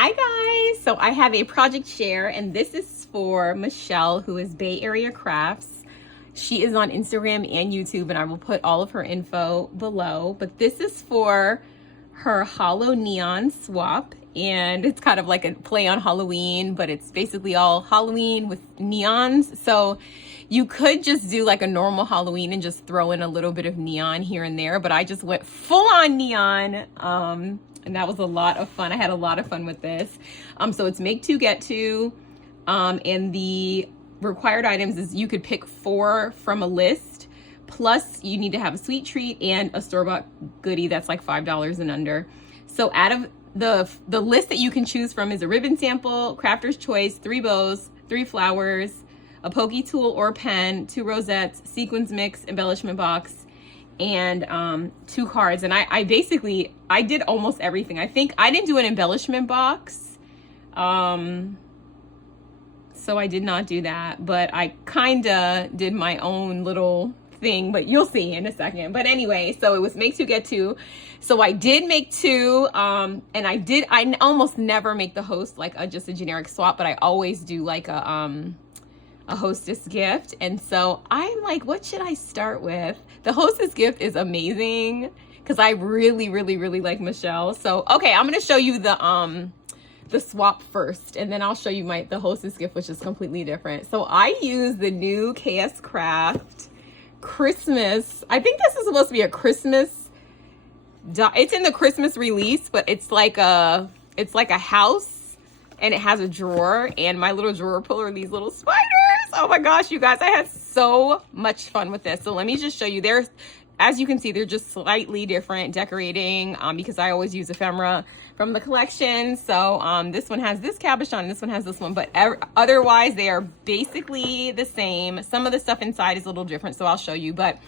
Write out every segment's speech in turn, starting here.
Hi guys, so I have a project share and this is for Michelle, who is Bay Area Crafts. She is on Instagram and YouTube and I will put all of her info below, but this is for her Hallow-Neon swap and it's kind of like a play on Halloween, but it's basically all Halloween with neons. So you could just do like a normal Halloween and just throw in a little bit of neon here and there, but I just went full on neon. And that was a lot of fun. I had a lot of fun with this. So it's make two, get two. And the required items is you could pick 4 from a list. Plus you need to have a sweet treat and a store-bought goodie that's like $5 and under. So out of the list that you can choose from is a ribbon sample, crafter's choice, 3 bows, 3 flowers, a pokey tool or pen, 2 rosettes, sequins mix, embellishment box, and 2 cards. And I basically did almost everything. I think I didn't do an embellishment box, so I did not do that, but I kinda did my own little thing, but you'll see in a second. But anyway, so it was make 2 get 2. So I did make 2, and I almost never make the host like just a generic swap, but I always do like a hostess gift. And so I'm like, what should I start with? The hostess gift is amazing because I really like Michelle. So okay, I'm gonna show you the swap first, and then I'll show you the hostess gift, which is completely different. So I use the new KS Craft Christmas. I think this is supposed to be a Christmas. It's in the Christmas release, but it's like a house, and it has a drawer, and my little drawer puller are these little spiders. Oh my gosh, you guys, I had so much fun with this. So let me just show you. There's, as you can see, they're just slightly different decorating because I always use ephemera from the collection. So this one has this cabochon, this one has this one, but otherwise they are basically the same. Some of the stuff inside is a little different, so I'll show you. But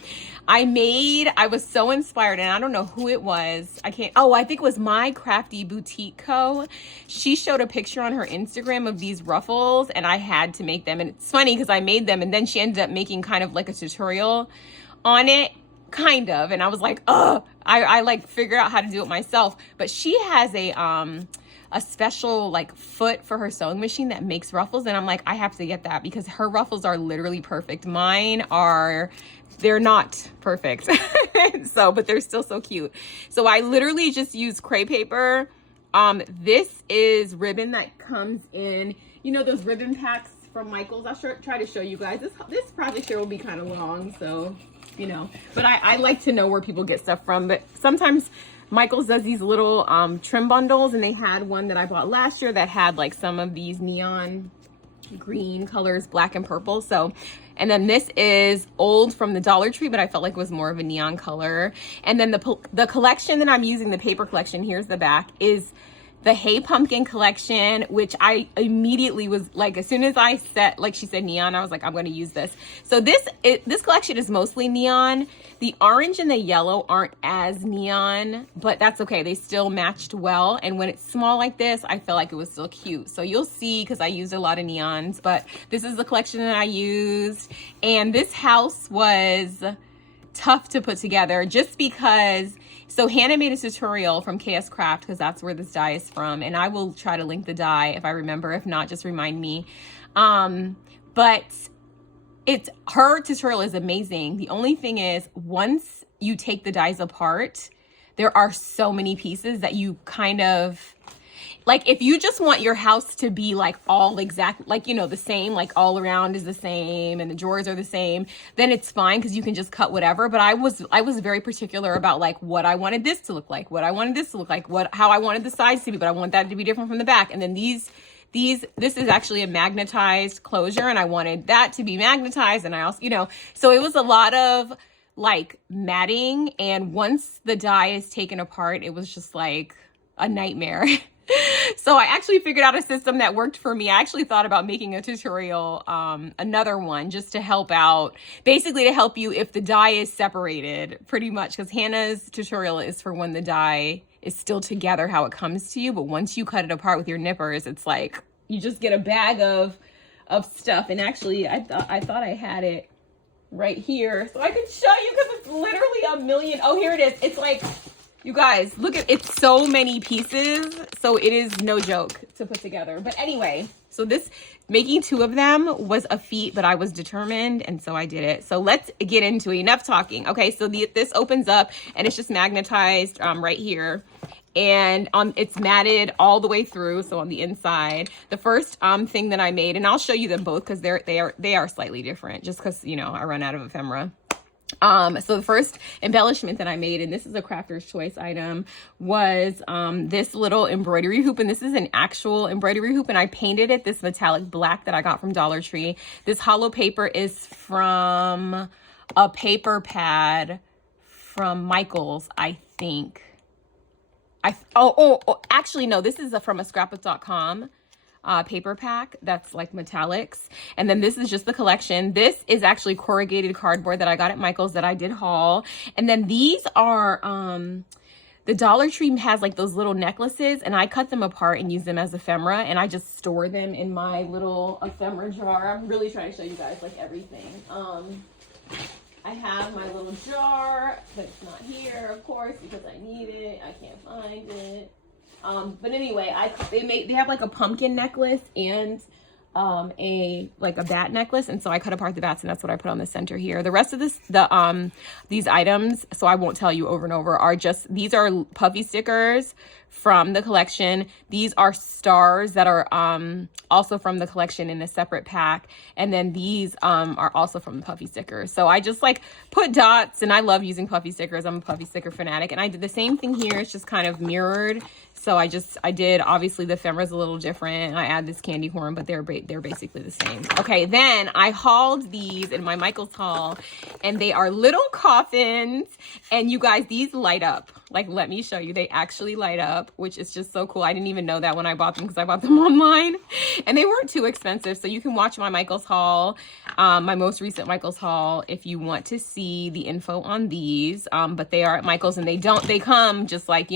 I was so inspired, and I don't know who it was. I think it was My Crafty Boutique Co. She showed a picture on her Instagram of these ruffles, and I had to make them. And it's funny because I made them, and then she ended up making kind of like a tutorial on it. Kind of, and I was like, I like figure out how to do it myself. But she has a special like foot for her sewing machine that makes ruffles, and I'm like, I have to get that because her ruffles are literally perfect. Mine they're not perfect. But they're still so cute. So I literally just use crepe paper. This is ribbon that comes in, you know, those ribbon packs from Michael's. I'll try to show you guys. This project here will be kind of long, so you know, but I like to know where people get stuff from. But sometimes Michael's does these little trim bundles, and they had one that I bought last year that had like some of these neon green colors, black and purple. So, and then this is old from the Dollar Tree, but I felt like it was more of a neon color. And then the collection that I'm using, the paper collection, here's the back, is the Hey Pumpkin collection, which I immediately was like, as soon as I said, like she said neon, I was like, I'm going to use this. So this collection is mostly neon. The orange and the yellow aren't as neon, but that's okay. They still matched well. And when it's small like this, I felt like it was still cute. So you'll see, because I used a lot of neons, but this is the collection that I used. And this house was tough to put together just because, so Hannah made a tutorial from KS Craft because that's where this die is from, and I will try to link the die if I remember. If not, just remind me. But her tutorial is amazing. The only thing is, once you take the dies apart, there are so many pieces that you kind of, like, if you just want your house to be like all exact, like, you know, the same, like all around is the same and the drawers are the same, then it's fine because you can just cut whatever. But I was very particular about like what I wanted this to look like, what I wanted this to look like, how I wanted the sides to be, but I want that to be different from the back. And then this is actually a magnetized closure, and I wanted that to be magnetized. And I also, you know, so it was a lot of like matting. And once the die is taken apart, it was just like a nightmare. So I actually figured out a system that worked for me. I actually thought about making a tutorial, another one, just to help out, basically to help you if the die is separated, pretty much, because Hannah's tutorial is for when the die is still together, how it comes to you. But once you cut it apart with your nippers, it's like you just get a bag of stuff. And actually, I thought I had it right here so I could show you, because it's literally a million. Oh, here it is. It's like You guys, look at it's so many pieces, so it is no joke to put together. But anyway, so this making 2 of them was a feat, but I was determined, and so I did it. So let's get into it. Enough talking. Okay, so this opens up, and it's just magnetized right here, and it's matted all the way through. So on the inside, the first thing that I made, and I'll show you them both because they are slightly different, just because I run out of ephemera. So the first embellishment that I made, and this is a crafter's choice item, was this little embroidery hoop, and this is an actual embroidery hoop, and I painted it this metallic black that I got from Dollar Tree. This hollow paper is from a paper pad from Michael's, I think. Actually no, this is from a scrapbook.com paper pack that's like metallics. And then this is just the collection. This is actually corrugated cardboard that I got at Michael's that I did haul. And then these are the Dollar Tree has like those little necklaces, and I cut them apart and use them as ephemera, and I just store them in my little ephemera jar. I'm really trying to show you guys like everything. I have my little jar, but it's not here, of course, because I need it. I can't find it. But anyway, they have like a pumpkin necklace and a bat necklace, and so I cut apart the bats, and that's what I put on the center here. The rest of these items, so I won't tell you over and over, are just, these are puffy stickers from the collection. These are stars that are also from the collection in a separate pack, and then these are also from the puffy stickers. So I just like put dots, and I love using puffy stickers. I'm a puffy sticker fanatic, and I did the same thing here. It's just kind of mirrored. So I did, obviously the ephemera's a little different. I add this candy horn, but they're basically the same. Okay, then I hauled these in my Michael's haul, and they are little coffins, and you guys, these light up. Like, let me show you. They actually light up, which is just so cool. I didn't even know that when I bought them because I bought them online, and they weren't too expensive. So you can watch my Michael's haul, my most recent Michael's haul, if you want to see the info on these. But they are at Michael's, and they come just like,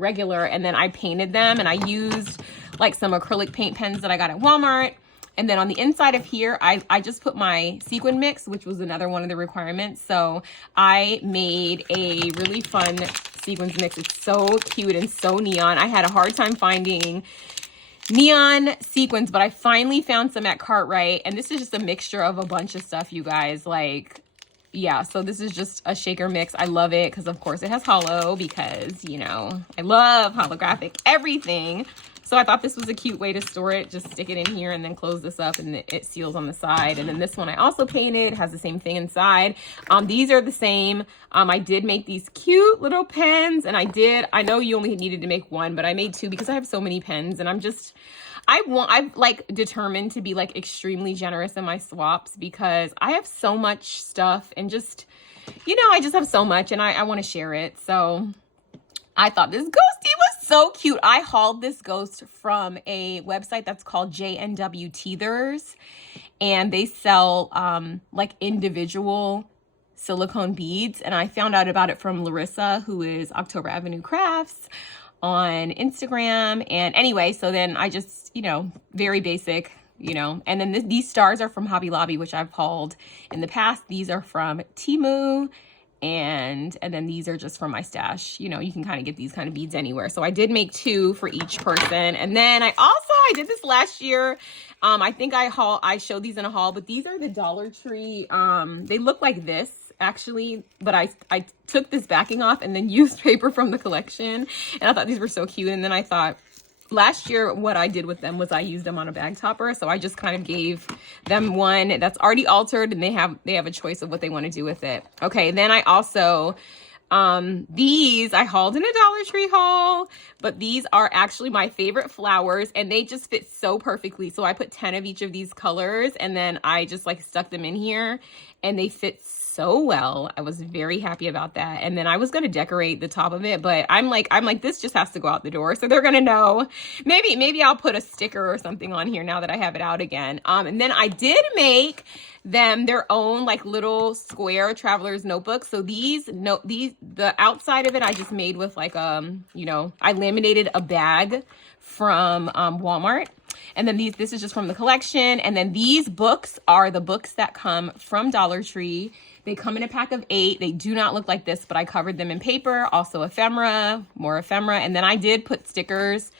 regular. And then I painted them, and I used like some acrylic paint pens that I got at Walmart. And then on the inside of here, I just put my sequin mix, which was another one of the requirements. So I made a really fun sequins mix. It's so cute and so neon. I had a hard time finding neon sequins, but I finally found some at Cartwright. And this is just a mixture of a bunch of stuff, you guys. Like, yeah, so this is just a shaker mix. I love it because, of course, it has hollow because, I love holographic everything. So I thought this was a cute way to store it. Just stick it in here and then close this up, and it seals on the side. And then this one I also painted, has the same thing inside. These are the same. I did make these cute little pens, and I know you only needed to make one, but I made 2 because I have so many pens, and I'm like determined to be like extremely generous in my swaps because I have so much stuff, and just, I just have so much, and I want to share it. So I thought this ghostie was so cute. I hauled this ghost from a website that's called JNW Teethers, and they sell like individual silicone beads. And I found out about it from Larissa, who is October Avenue Crafts on Instagram. And anyway, so then I just, very basic, and then these stars are from Hobby Lobby, which I've hauled in the past. These are from Temu. And then these are just from my stash. You can kind of get these kind of beads anywhere. So I did make 2 for each person. And then I did this last year. I think I showed these in a haul, but these are the Dollar Tree. They look like this actually, but I took this backing off and then used paper from the collection. And I thought these were so cute. And then I thought, last year, what I did with them was I used them on a bag topper. So I just kind of gave them one that's already altered, and they have a choice of what they want to do with it. Okay, then I also, these I hauled in a Dollar Tree haul, but these are actually my favorite flowers, and they just fit so perfectly. So I put 10 of each of these colors, and then I just like stuck them in here, and they fit so well. I was very happy about that. And then I was going to decorate the top of it, but I'm like, this just has to go out the door. So they're going to know. Maybe I'll put a sticker or something on here now that I have it out again. And then I did make them their own like little square traveler's notebook. So the outside of it, I just made with like, I laminated a bag from Walmart. And then this is just from the collection. And then these books are the books that come from Dollar Tree. They come in a pack of 8. They do not look like this, but I covered them in paper, also ephemera, more ephemera. And then I did put stickers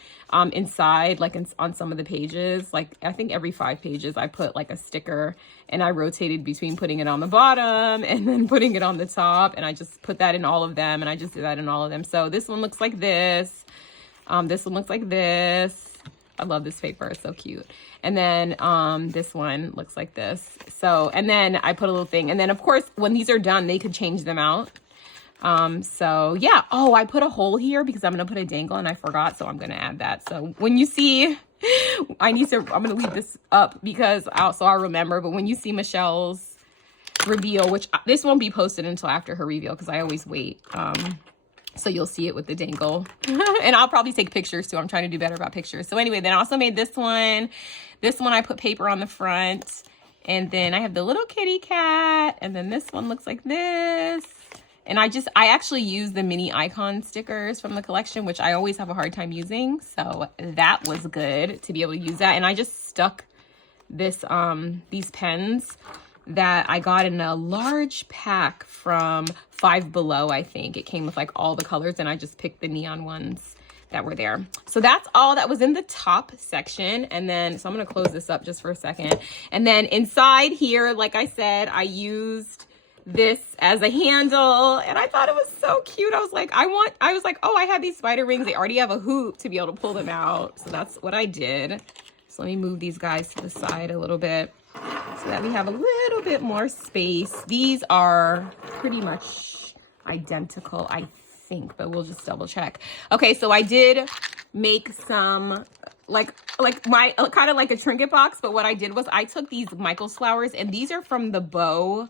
inside, like on some of the pages. Like I think every 5 pages I put like a sticker, and I rotated between putting it on the bottom and then putting it on the top. And I just put that in all of them, and I just did that in all of them. So this one looks like this. This one looks like this. I love this paper. It's so cute. And then this one looks like this. So, and then I put a little thing. And then, of course, when these are done, they could change them out. So, yeah. Oh, I put a hole here because I'm going to put a dangle, and I forgot. So I'm going to add that. So when you see, I'm going to leave this up because I'll remember. But when you see Michelle's reveal, which this won't be posted until after her reveal because I always wait. So you'll see it with the dangle. And I'll probably take pictures too. I'm trying to do better about pictures. So anyway, then I also made this one. This one I put paper on the front. And then I have the little kitty cat. And then this one looks like this. And I actually use the mini icon stickers from the collection, which I always have a hard time using. So that was good to be able to use that. And I just stuck this these pens that I got in a large pack from Five Below, I think. It came with like all the colors, and I just picked the neon ones that were there. So that's all that was in the top section. And then, so I'm gonna close this up just for a second. And then inside here, like I said, I used this as a handle, and I thought it was so cute. I was like, oh, I have these spider rings. They already have a hoop to be able to pull them out. So that's what I did. So let me move these guys to the side a little bit, so that we have a little bit more space. These are pretty much identical, I think, but we'll just double check. Okay, so I did make some like my kind of like a trinket box, but what I did was I took these Michael's flowers, and these are from the bow,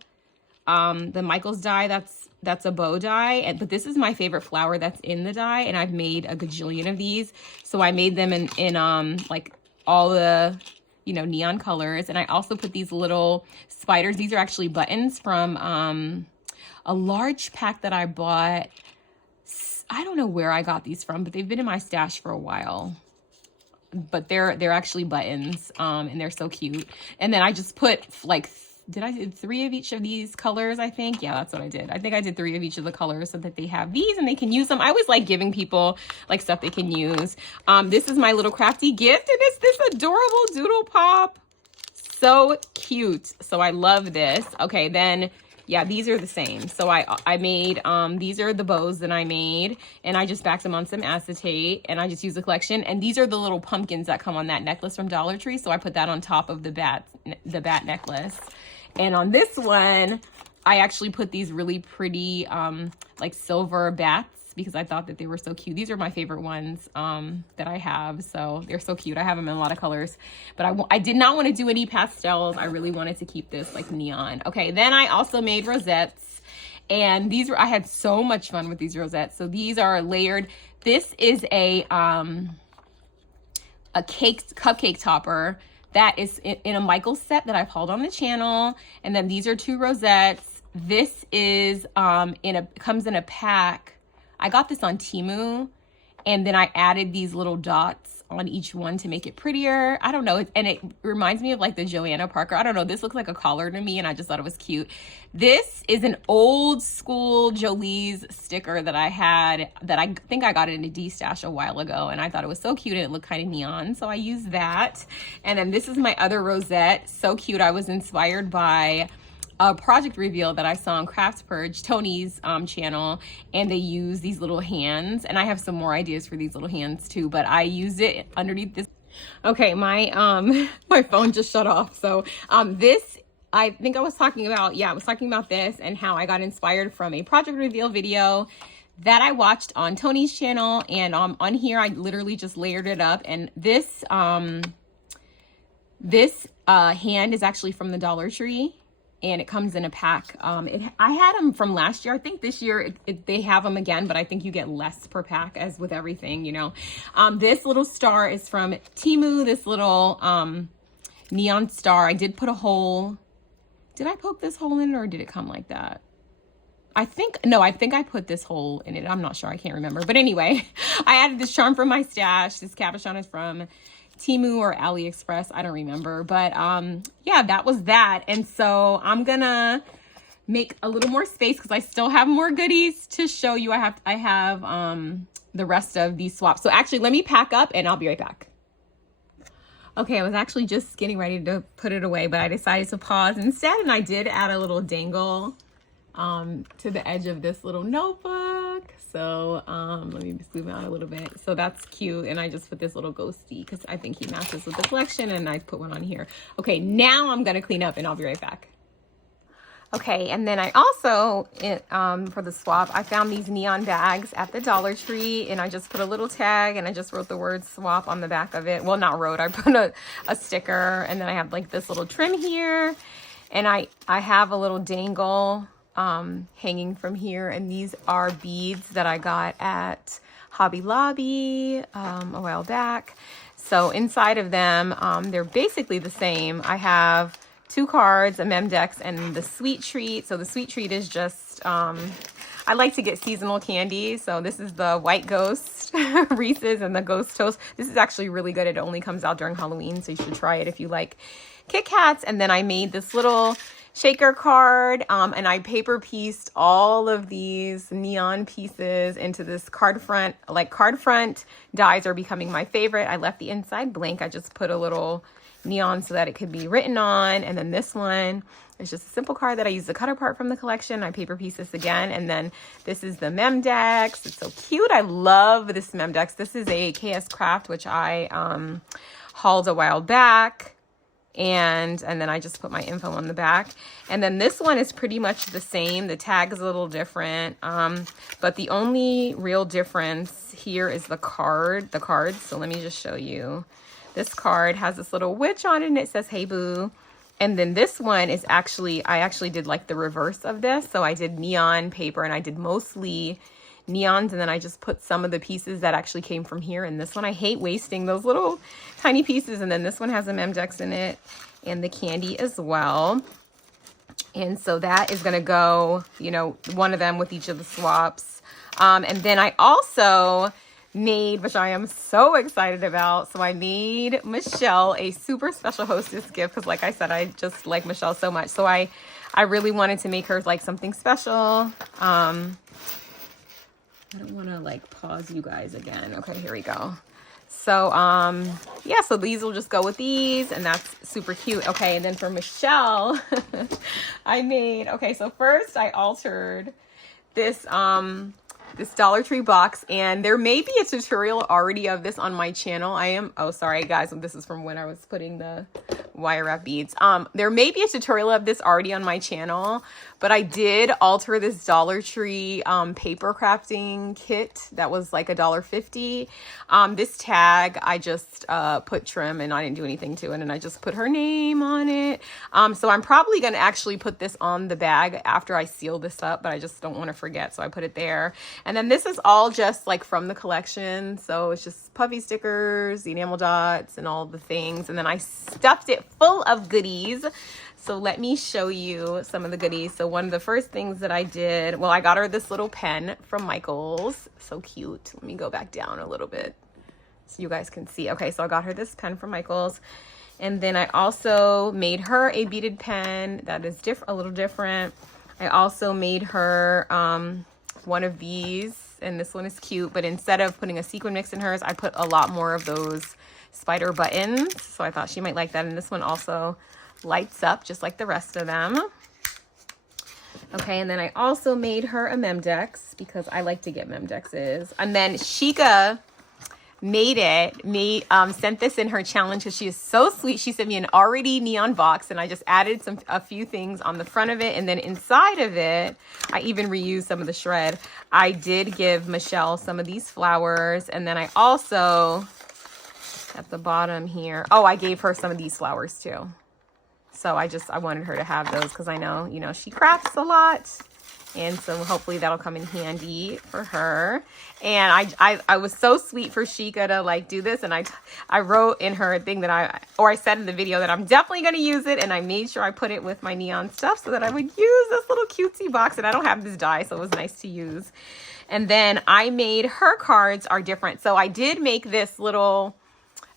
the Michael's die. That's a bow die, but this is my favorite flower that's in the die, and I've made a gajillion of these. So I made them in like all the, you know, neon colors. And I also put these little spiders. These are actually buttons from a large pack that I bought. I don't know where I got these from, but they've been in my stash for a while. But they're actually buttons, and they're so cute. And then I just put like, I did 3 of each of these colors, I think. Yeah, that's what I did. I think I did 3 of each of the colors so that they have these and they can use them. I always like giving people like stuff they can use. This is my little crafty gift, and it's this adorable doodle pop. So cute. So I love this. Okay, then, yeah, these are the same. So I made, these are the bows that I made, and I just backed them on some acetate, and I just used the collection. And these are the little pumpkins that come on that necklace from Dollar Tree. So I put that on top of the bat necklace. And on this one, I actually put these really pretty like silver bats because I thought that they were so cute. These are my favorite ones that I have. So they're so cute. I have them in a lot of colors, but I did not want to do any pastels. I really wanted to keep this like neon. Okay, then I also made rosettes, and these were, I had so much fun with these rosettes. So these are layered. This is a cupcake topper that is in a Michael's set that I've hauled on the channel. And then these are 2 rosettes. This is comes in a pack. I got this on Temu, and then I added these little dots on each one to make it prettier. I don't know, and it reminds me of like the Joanna Parker. I don't know, this looks like a collar to me, and I just thought it was cute. This is an old school Jolie's sticker that I had, that I think I got it in a D-stash a while ago, and I thought it was so cute and it looked kind of neon, so I used that. And then this is my other rosette, so cute. I was inspired by a project reveal that I saw on Craft Purge, Tony's channel, and they use these little hands, and I have some more ideas for these little hands too, but I used it underneath this. Okay, my my phone just shut off. So this, I think I was talking about, yeah, I was talking about this and how I got inspired from a project reveal video that I watched on Tony's channel, and on here I literally just layered it up. And this hand is actually from the Dollar Tree, and it comes in a pack. I had them from last year. I think this year they have them again, but I think you get less per pack, as with everything, you know. This little star is from Temu, this little neon star. I did put a hole. Did I poke this hole in, or did it come like that? I think I put this hole in it. I'm not sure. I can't remember. But anyway, I added this charm from my stash. This cabochon is from Temu or AliExpress, I don't remember, but yeah, that was that. And so I'm gonna make a little more space because I still have more goodies to show you. I have the rest of these swaps. So actually, let me pack up and I'll be right back. Okay, I was actually just getting ready to put it away, but I decided to pause instead, and I did add a little dangle to the edge of this little notebook. So let me zoom out a little bit. So that's cute, and I just put this little ghosty because I think he matches with the collection, and I put one on here. Okay, now I'm gonna clean up, and I'll be right back. Okay, and then I also, for the swap, I found these neon bags at the Dollar Tree, and I just put a little tag, and I just wrote the word swap on the back of it. Well, not wrote, I put a sticker, and then I have like this little trim here, and I have a little dangle hanging from here, and these are beads that I got at Hobby Lobby a while back. So inside of them, they're basically the same. I have 2 cards, a Memdex, and the Sweet Treat. So the Sweet Treat is just, I like to get seasonal candy. So this is the White Ghost Reese's and the Ghost Toast. This is actually really good. It only comes out during Halloween, so you should try it if you like Kit Kats. And then I made this little shaker card, and I paper pieced all of these neon pieces into this card front. Like card front dies are becoming my favorite. I left the inside blank. I just put a little neon so that it could be written on. And then this one is just a simple card that I used to cut apart from the collection. I paper piece this again. And then this is the Memdex. It's so cute. I love this Memdex. This is a KS Craft, which I hauled a while back. And then I just put my info on the back. And then this one is pretty much the same. The tag is a little different. But the only real difference here is the cards. So let me just show you. This card has this little witch on it, and it says, "Hey boo." And then this one is actually, I actually did like the reverse of this. So I did neon paper, and I did mostly neons, and then I just put some of the pieces that actually came from here. And this one, I hate wasting those little tiny pieces. And then this one has a Memdex in it and the candy as well. And so that is gonna go, you know, one of them with each of the swaps. And then I also made, which I am so excited about, so I made Michelle a super special hostess gift because, like I said, I just like Michelle so much. So I really wanted to make her like something special. I don't want to like pause you guys again. Okay, here we go. So yeah, so these will just go with these, and that's super cute. Okay, and then for Michelle, I made, okay, so first I altered this this Dollar Tree box, and there may be a tutorial already of this on my channel. Oh sorry guys, this is from when I was putting the wire wrap beads. There may be a tutorial of this already on my channel, but I did alter this Dollar Tree paper crafting kit that was like $1.50. This tag, I just put trim, and I didn't do anything to it, and I just put her name on it. So I'm probably gonna actually put this on the bag after I seal this up, but I just don't want to forget, so I put it there. And then this is all just like from the collection, so it's just puffy stickers, the enamel dots, and all the things. And then I stuffed it full of goodies. So let me show you some of the goodies. So one of the first things that I did, well, I got her this little pen from Michael's. So cute. Let me go back down a little bit so you guys can see. Okay, so I got her this pen from Michael's. And then I also made her a beaded pen that is a little different. I also made her one of these, and this one is cute, but instead of putting a sequin mix in hers, I put a lot more of those spider buttons. So I thought she might like that. And this one also lights up just like the rest of them. Okay, and then I also made her a Memdex because I like to get Memdexes. And then Sheikah sent this in her challenge because she is so sweet. She sent me an already neon box, and I just added a few things on the front of it, and then inside of it I even reused some of the shred. I did give Michelle some of these flowers, and then I also at the bottom here, oh, I gave her some of these flowers too. So I wanted her to have those because I know, you know, she crafts a lot. And so hopefully that'll come in handy for her. And I was so sweet for Sheikah to like do this. And I wrote in her thing that I said in the video that I'm definitely going to use it. And I made sure I put it with my neon stuff so that I would use this little cutesy box. And I don't have this die, so it was nice to use. And then I made her cards are different. So I did make this little,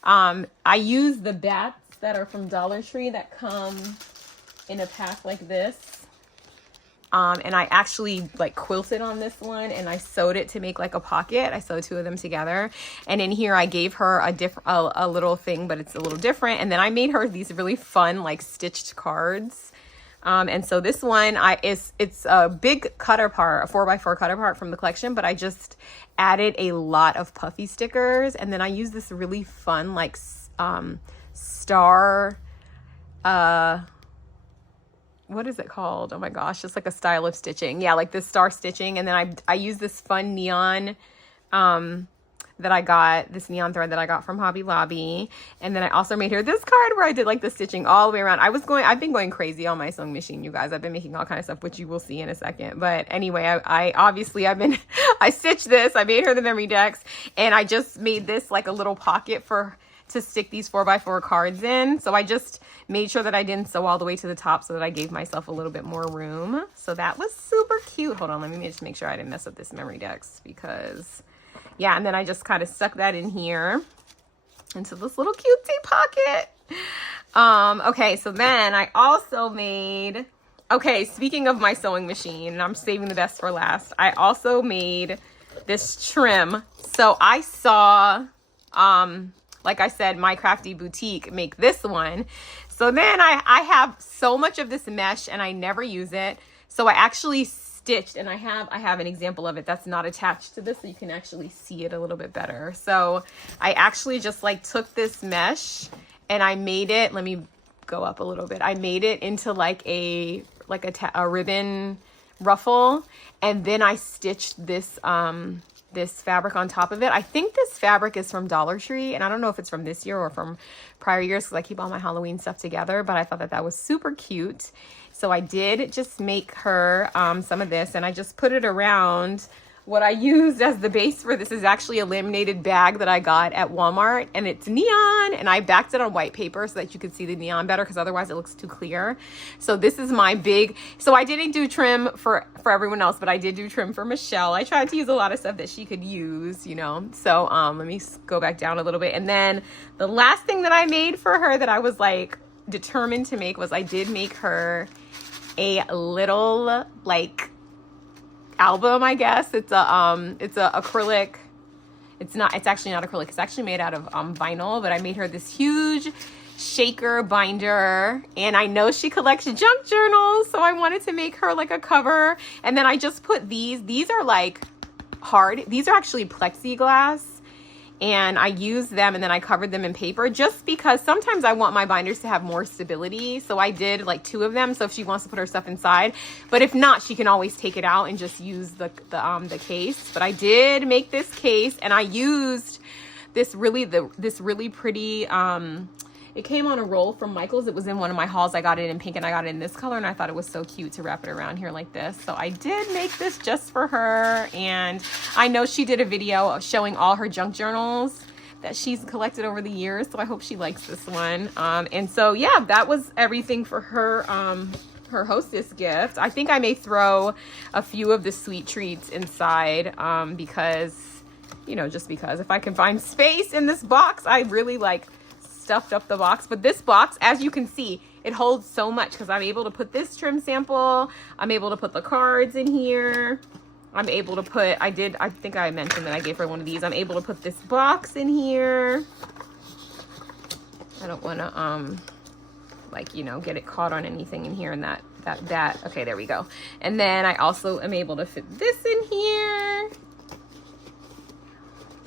I used the bats that are from Dollar Tree that come in a pack like this. And I actually like quilted on this one, and I sewed it to make like a pocket. I sewed 2 of them together, and in here I gave her a little thing, but it's a little different. And then I made her these really fun like stitched cards. And so this one it's a big cutter part, a 4x4 cutter part from the collection, but I just added a lot of puffy stickers, and then I used this really fun like star, what is it called? Oh my gosh, it's like a style of stitching. Yeah, like this star stitching. And then I used this fun neon that I got, this neon thread that I got from Hobby Lobby. And then I also made her this card where I did like the stitching all the way around. I've been going crazy on my sewing machine, you guys. I've been making all kinds of stuff, which you will see in a second. But anyway, I stitched this, I made her the memory decks, and I just made this like a little pocket to stick these 4x4 cards in. So I just made sure that I didn't sew all the way to the top so that I gave myself a little bit more room. So that was super cute. Hold on, let me just make sure I didn't mess up this memory decks, because yeah, and then I just kind of stuck that in here into this little cutesy pocket. Okay, so then I also made, okay, speaking of my sewing machine, and I'm saving the best for last, I also made this trim. So I saw, like I said, My Crafty Boutique make this one. So then I have so much of this mesh and I never use it. So I actually stitched, and I have an example of it that's not attached to this, so you can actually see it a little bit better. So I actually just like took this mesh and I made it, let me go up a little bit. I made it into like a ribbon ruffle, and then I stitched this this fabric on top of it. I think this fabric is from Dollar Tree, and I don't know if it's from this year or from prior years because I keep all my Halloween stuff together, but I thought that was super cute. So I did just make her some of this, and I just put it around. What I used as the base for this is actually a laminated bag that I got at Walmart, and it's neon, and I backed it on white paper so that you could see the neon better, because otherwise it looks too clear. So this is my big, so I didn't do trim for everyone else, but I did do trim for Michelle. I tried to use a lot of stuff that she could use, you know. So let me go back down a little bit. And then the last thing that I made for her that I was like determined to make was I did make her a little like album, I guess. It's a acrylic. It's actually not acrylic. It's actually made out of vinyl, but I made her this huge shaker binder, and I know she collects junk journals, so I wanted to make her like a cover. And then I just put these are like hard. These are actually plexiglass, and I used them and then I covered them in paper just because sometimes I want my binders to have more stability. So I did like 2 of them, so if she wants to put her stuff inside, but if not, she can always take it out and just use the case. But I did make this case, and I used this really pretty it came on a roll from Michael's. It was in one of my hauls. I got it in pink and I got it in this color, and I thought it was so cute to wrap it around here like this. So I did make this just for her, and I know she did a video of showing all her junk journals that she's collected over the years, so I hope she likes this one. And so yeah, that was everything for her her hostess gift. I think I may throw a few of the sweet treats inside because, you know, just because if I can find space in this box. I really like stuffed up the box, but this box, as you can see, it holds so much because I'm able to put this trim sample, I'm able to put the cards in here, I'm able to put, I think I mentioned that I gave her one of these, I'm able to put this box in here. I don't want to like, you know, get it caught on anything in here, and that okay, there we go. And then I also am able to fit this in here.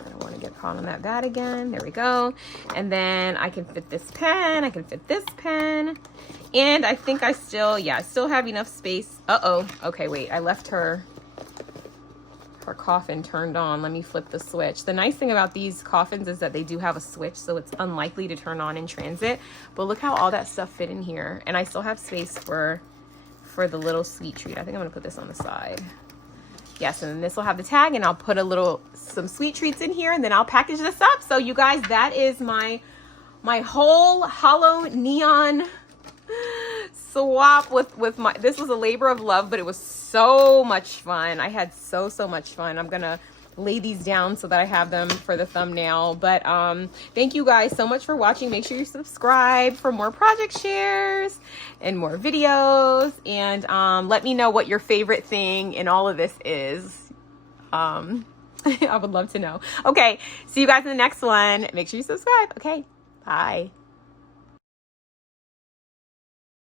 I don't want to get caught on that bat again. There we go. And then I can fit this pen. I can fit this pen. And I think I still have enough space. Uh-oh. Okay, wait. I left her coffin turned on. Let me flip the switch. The nice thing about these coffins is that they do have a switch, so it's unlikely to turn on in transit. But look how all that stuff fit in here. And I still have space for the little sweet treat. I think I'm going to put this on the side. Yes, and then this will have the tag, and I'll put some sweet treats in here, and then I'll package this up. So you guys, that is my whole Hallow-Neon swap with my, this was a labor of love, but it was so much fun. I had so much fun. I'm gonna lay these down so that I have them for the thumbnail. But thank you guys so much for watching. Make sure you subscribe for more project shares and more videos. And let me know what your favorite thing in all of this is. I would love to know. Okay, see you guys in the next one. Make sure you subscribe. Okay, bye.